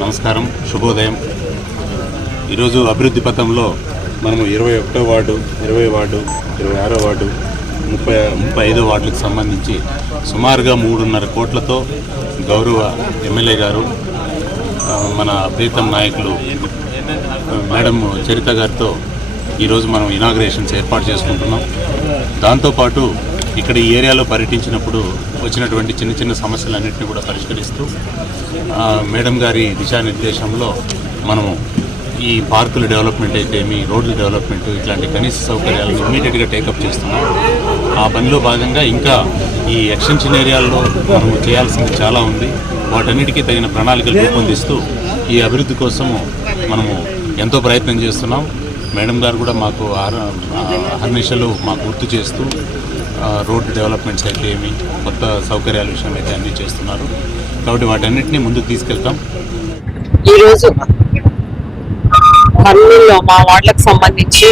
నమస్కారం శుభోదయం. ఈరోజు అభివృద్ధి పథంలో మనము ఇరవై ఒకటో వార్డు ఇరవై వార్డు ఇరవై ఆరో వార్డు ముప్పై ముప్పై ఐదో వార్డులకు సంబంధించి సుమారుగా మూడున్నర కోట్లతో గౌరవ ఎమ్మెల్యే గారు మన ప్రీతం నాయకులు మేడం చరిత గారితో ఈరోజు మనం ఇనాగ్రేషన్స్ ఏర్పాటు చేసుకుంటున్నాం. దాంతోపాటు ఇక్కడ ఈ ఏరియాలో పర్యటించినప్పుడు వచ్చినటువంటి చిన్న చిన్న సమస్యలన్నింటినీ కూడా పరిష్కరిస్తూ మేడం గారి దిశానిర్దేశంలో మనము ఈ పార్కుల డెవలప్మెంట్ అయితే మీ రోడ్ల డెవలప్మెంట్ ఇట్లాంటి కనీస సౌకర్యాలను ఇమ్మీడియట్గా టేకప్ చేస్తున్నాం. ఆ పనిలో భాగంగా ఇంకా ఈ ఎక్స్టెన్షన్ ఏరియాల్లో మనము చేయాల్సింది చాలా ఉంది. వాటన్నిటికీ తగిన ప్రణాళికలు రూపొందిస్తూ ఈ అభివృద్ధి కోసము మనము ఎంతో ప్రయత్నం చేస్తున్నాం. మేడం గారు కూడా మాకు ఆర- అహర్నిశలు మాకు గుర్తు చేస్తూ రోడ్డు డెవలప్మెంట్స్ అయితే ఏమి కొత్త సౌకర్యాల విషయం అయితే అన్నీ చేస్తున్నారు. కాబట్టి వాటన్నిటిని ముందుకు తీసుకెళ్తాం. ఈరోజు కర్నూలులో మా వార్డులకు సంబంధించి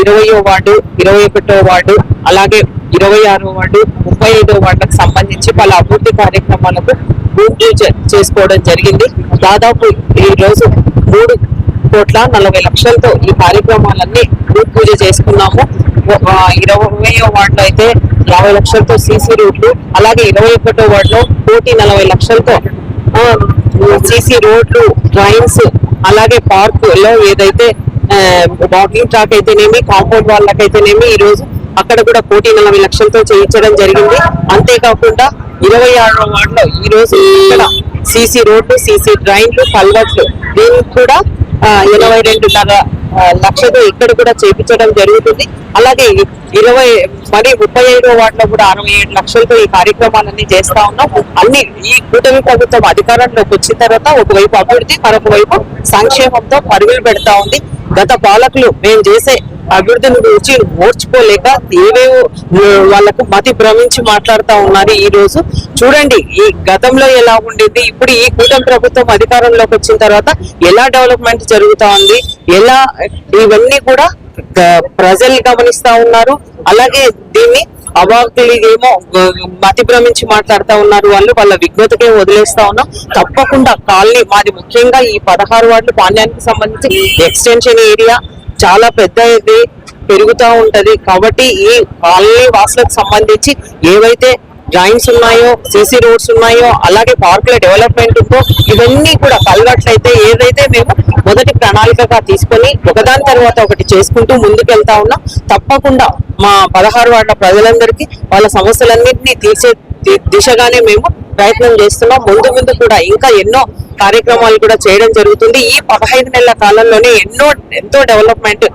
ఇరవయో వార్డు ఇరవై ఒకటో వార్డు అలాగే ఇరవై ఆరో వార్డు ముప్పై ఐదో వార్డులకు సంబంధించి పలు అభివృద్ధి కార్యక్రమాలకు భూమి చేసుకోవడం జరిగింది. దాదాపు ఈ రోజు మూడు కోట్ల నలభై లక్షలతో ఈ కార్యక్రమాలన్నీ భూమి పూజ చేసుకున్నాము ఇరవయో వార్డులో అయితే యాభై లక్షలతో సీసీ రోడ్లు అలాగే ఇరవై ఒకటో వార్డులో కోటి నలభై లక్షలతో సీసీ రోడ్లు డ్రైన్స్ అలాగే పార్క్లో ఏదైతే వాకింగ్ ట్రాక్ అయితేనేమి కాంపౌండ్ వాళ్ళకైతేనేమి ఈ రోజు అక్కడ కూడా కోటి నలభై లక్షలతో చేయించడం జరిగింది. అంతేకాకుండా ఇరవై ఆరో వార్డులో ఈ రోజు ఇక్కడ సీసీ రోడ్లు సీసీ డ్రైన్లు కల్వర్ట్లు దీనికి కూడా ఇరవై ఎనభై రెండున్నర లక్షతో ఇక్కడ కూడా చేపించడం జరుగుతుంది. అలాగే ఇరవై మరి ముప్పై ఐదో వార్డులో కూడా అరవై ఏడు లక్షలతో ఈ కార్యక్రమాలన్నీ చేస్తా ఉన్నాం. అన్ని ఈ కూటమి ప్రభుత్వం అధికారంలోకి వచ్చిన తర్వాత ఒకవైపు అభివృద్ధి మరొక వైపు సంక్షేమంతో పరుగులు పెడతా ఉంది. గత పాలకులు మేము చేసే అభివృద్ధి గురించి ఓర్చుకోలేక ఏవేవో వాళ్ళకు మతి భ్రమించి మాట్లాడుతూ ఉన్నారు ఈ రోజు. చూడండి ఈ గతంలో ఎలా ఉండేది ఇప్పుడు ఈ కూటమి ప్రభుత్వం అధికారంలోకి వచ్చిన తర్వాత ఎలా డెవలప్మెంట్ జరుగుతా ఉంది ఎలా ఇవన్నీ కూడా ప్రజల్ని ప్రజలు గమనిస్తా ఉన్నారు. అలాగే దీన్ని అవాకులు ఏమో మతి భ్రమించి మాట్లాడుతా ఉన్నారు వాళ్ళు వాళ్ళ విజ్ఞతకే వదిలేస్తా ఉన్నాం. తప్పకుండా కాలనీ మాది ముఖ్యంగా ఈ పదహారు వార్డులు పాండ్యానికి సంబంధించి ఎక్స్టెన్షన్ ఏరియా చాలా పెద్దది పెరుగుతూ ఉంటుంది. ఉంటది కాబట్టి ఈ కాలనీ వాసులకు సంబంధించి ఏవైతే డ్రాయింగ్స్ ఉన్నాయో సీసీ రోడ్స్ ఉన్నాయో అలాగే పార్కుల డెవలప్మెంట్ ఉందో ఇవన్నీ కూడా కలగట్లయితే ఏదైతే మేము మొదటి ప్రణాళికగా తీసుకొని ఒకదాని తర్వాత ఒకటి చేసుకుంటూ ముందుకు వెళ్తా ఉన్నాం. తప్పకుండా మా పదహారు వార్డుల ప్రజలందరికీ వాళ్ళ సమస్యలన్నింటినీ తీర్చే దిశగానే మేము ప్రయత్నం చేస్తున్నాం. ముందు ముందు కూడా ఇంకా ఎన్నో కార్యక్రమాలు కూడా చేయడం జరుగుతుంది. ఈ పదహైదు నెలల కాలంలోనే ఎన్నో ఎంతో డెవలప్మెంట్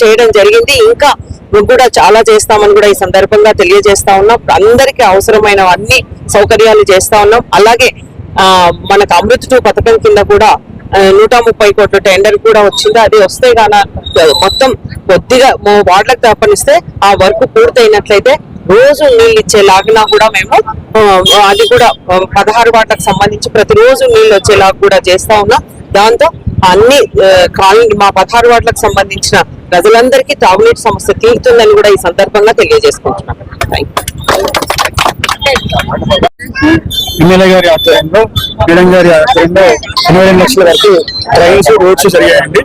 చేయడం జరిగింది. ఇంకా నువ్వు కూడా చాలా చేస్తామని కూడా ఈ సందర్భంగా తెలియజేస్తా ఉన్నాం. అందరికీ అవసరమైన అన్ని సౌకర్యాలు చేస్తా ఉన్నాం. అలాగే ఆ మనకు అమృత్ టూ పథకం కింద కూడా నూట ముప్పై కోట్ల టెండర్ కూడా వచ్చింది. అది వస్తే గాన మొత్తం కొద్దిగా వార్డులకు తప్పనిస్తే ఆ వర్క్ పూర్తయినట్లయితే రోజు నీళ్ళు ఇచ్చేలాగినా కూడా మేము అది కూడా పదహారు వాటకు సంబంధించి ప్రతిరోజు నీళ్ళు వచ్చేలాగా కూడా చేస్తా ఉన్నాం. దాంతో అన్ని కాలనీ మా పదహారు వార్డులకు సంబంధించిన ప్రజలందరికీ తాగునీటి సమస్య తీరుతుందని కూడా ఈ సందర్భంగా తెలియజేసుకుంటున్నాం. ఎమ్మెల్యే గారి ఆధ్వర్యంలో మేడం గారి ఆధ్వర్యంలో ఎనభై లక్షల వరకు డ్రైన్స్ రోడ్స్ జరిగాయండి.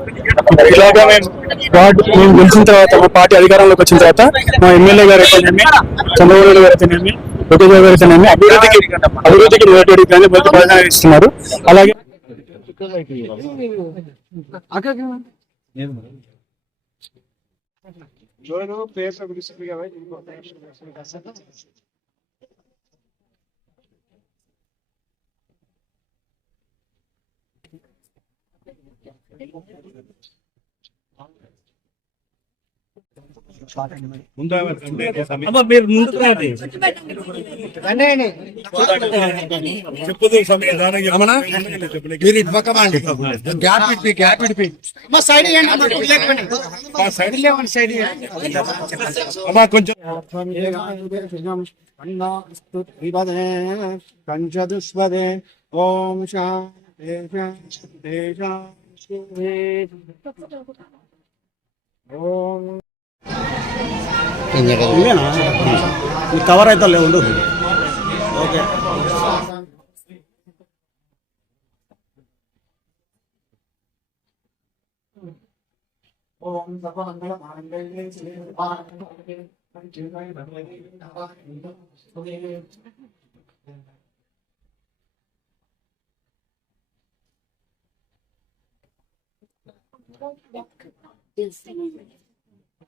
ఇలాగా మేము వార్డు మేము గెలిచిన తర్వాత మా పార్టీ అధికారంలోకి వచ్చిన తర్వాత మా ఎమ్మెల్యే గారు అయితేనేమి చంద్రబాబు నాయుడు గారు అయితేనేమి లోకేష్ గారు అయితేనేమి అభివృద్ధికి అభివృద్ధికి మొదటి కానీ మొదటి ప్రాధాన్యత ఇస్తున్నారు అలాగే Thank you పిలుస్తుంది కదా అమ్మ మీరు ఇటు పక్క రండి. గ్యాప్ ఇడిపి గ్యాప్ ఇడిపి మా సైడ్ ఇవ్వండి, అమ్మ, ఇటు లేకపోండి. మా సైడ్ లేవండి, సైడ్ ఇవ్వండి. అమ్మా కొంచెం ఓం శాంతి శాంతి శాంతి. ఇవేనా? కవర్ అయితే లేవు ఉండు. Okay. Om Sarvamangala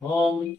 Um,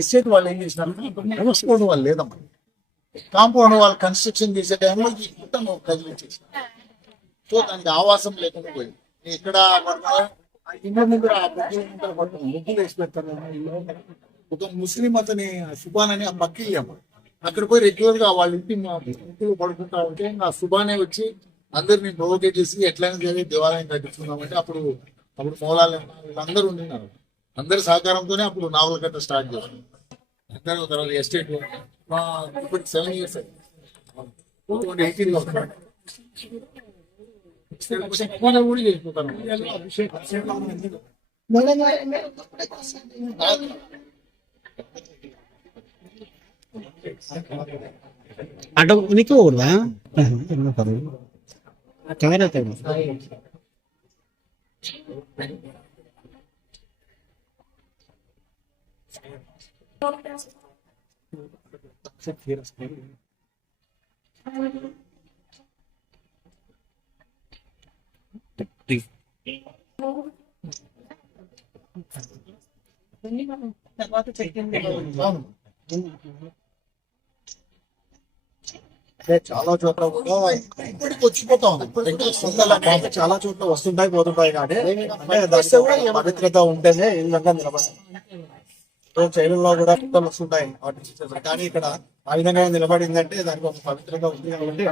estate వాళ్ళు ఏం చేసినారు? కాంపౌండ్ వాళ్ళు లేదమ్మా. కాంపౌండ్ వాళ్ళు కన్స్ట్రక్షన్ చేసే టైంలో ఈ మొత్తం కదిలించేసి సో దానికి ఆవాసం లేకుండా పోయింది. ఇక్కడ ఇంటి ముందర ఆ ముగ్గులు ముందర ముగ్గులు వేసి పెడతారు ఒక ముస్లిం అతని సుబాన్ అని ఆ పక్కిల్లి అమ్మ అక్కడ పోయి రెగ్యులర్గా వాళ్ళ ఇంటి ముగ్గులు పడుకుంటా ఉంటే ఆ సుబానే వచ్చి అందరిని ప్రొవోకేట్ చేసి ఎట్లయినా సరే దేవాలయం కట్టించుకుందామంటే అప్పుడు అప్పుడు మూలాలు వీళ్ళందరూ ఉండినారు. అందరి సహకారంతోనే అప్పుడు నావల్ కథ స్టార్ట్ చేసాం అందరూ తర్వాత ఎస్టేట్ ఇప్పుడు సెవెన్ ఇయర్స్ ఎయిటీన్లో కూడా చేసుకుంటాను అటు నీకు కూడదా తర్వాత చెప్పింది అవును చాలా చోట్ల కూడా ఇప్పటికి వచ్చిపోతా ఉంది ఇప్పటికి చాలా చోట్ల వస్తుంటాయి పోతుంటాయి కానీ అంటే దానికి పవిత్రత ఉంటేనే ఈ విధంగా నిలబడి చైలలో కూడా కుక్కలు వస్తుంటాయి కానీ ఇక్కడ ఆ విధంగా నిలబడిందంటే దానికి ఒక పవిత్రంగా ఉంది కాబట్టి